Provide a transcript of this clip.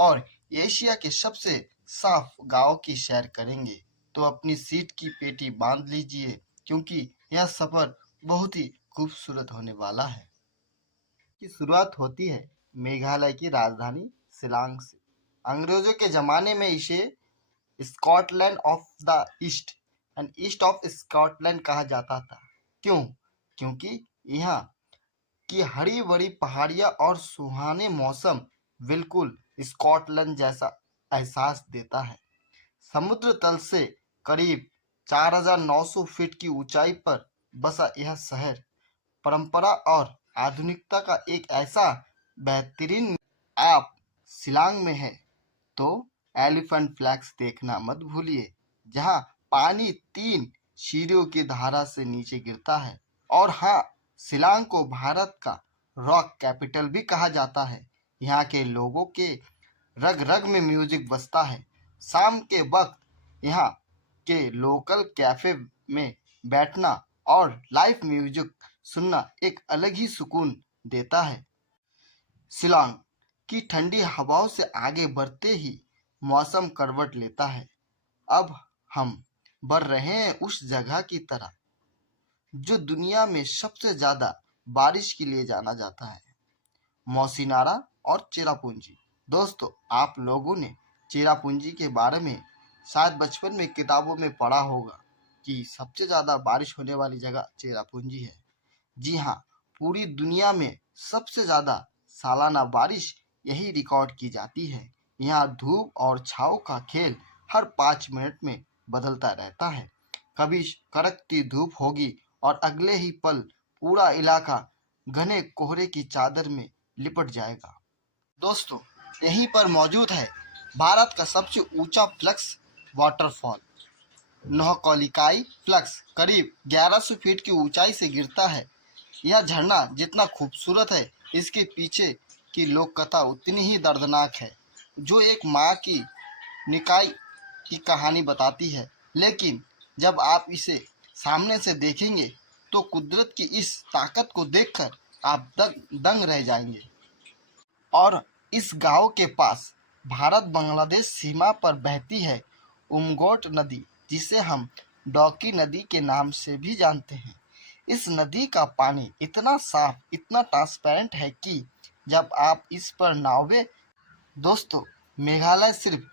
और एशिया के सबसे साफ गांव की सैर करेंगे, तो अपनी सीट की पेटी बांध लीजिए, क्योंकि यह सफर बहुत ही खूबसूरत होने वाला है। की शुरुआत होती है मेघालय की राजधानी शिलांग से। अंग्रेजों के जमाने में इसे Scotland of the east and east of Scotland कहा जाता था। क्यों? क्योंकि यहाँ की हरी भरी पहाड़ियाँ और सुहाने मौसम बिल्कुल स्कॉटलैंड जैसा एहसास देता है। समुद्र तल से करीब 4,900 फीट की ऊंचाई पर बसा यह शहर परंपरा और आधुनिकता का एक ऐसा बेहतरीन। आप शिलांग में है तो एलिफेंट फ्लैग्स देखना मत भूलिए, जहां पानी 3 सीढ़ियों की धारा से नीचे गिरता है। और हाँ, शिलांग को भारत का रॉक कैपिटल भी कहा जाता है। यहाँ के लोगों के रग रग में म्यूजिक बजता है। शाम के वक्त यहाँ के लोकल कैफे में बैठना और लाइव म्यूजिक सुनना एक अलग ही सुकून देता है। शिलांग की ठंडी हवाओं से आगे बढ़ते ही मौसम करवट लेता है। अब हम बढ़ रहे हैं उस जगह की तरह जो दुनिया में सबसे ज्यादा बारिश के लिए जाना जाता है, मौसीनारा और चेरापूंजी। दोस्तों, आप लोगों ने चेरापूंजी के बारे में शायद बचपन में किताबों में पढ़ा होगा कि सबसे ज़्यादा बारिश होने वाली जगह चेरापूंजी है। जी हाँ, पूरी दुनिया में सबसे ज़्यादा सालाना बारिश यही रिकॉर्ड की जाती है। यहाँ धूप और छाँव का खेल हर 5 मिनट में बदलता रहता है। कभी कड़कती धूप होगी और अगले ही पल पूरा इलाका घने कोहरे की चादर में लिपट जाएगा। दोस्तों, यहीं पर मौजूद है भारत का सबसे ऊंचा फ्लक्स वाटरफॉल नोहकौलिकाई फ्लक्स। करीब 1100 फीट की ऊंचाई से गिरता है। यह झरना जितना खूबसूरत है, इसके पीछे की लोक कथा उतनी ही दर्दनाक है, जो एक माँ की निकाय की कहानी बताती है। लेकिन जब आप इसे सामने से देखेंगे तो कुदरत की इस ताकत को देखकर आप दंग रह जाएंगे। और इस गांव के पास भारत बांग्लादेश सीमा पर बहती है उमगोट नदी, जिसे हम डॉकी नदी के नाम से भी जानते हैं। इस नदी का पानी इतना साफ, इतना ट्रांसपेरेंट है कि जब आप इस पर नावे। दोस्तों, मेघालय सिर्फ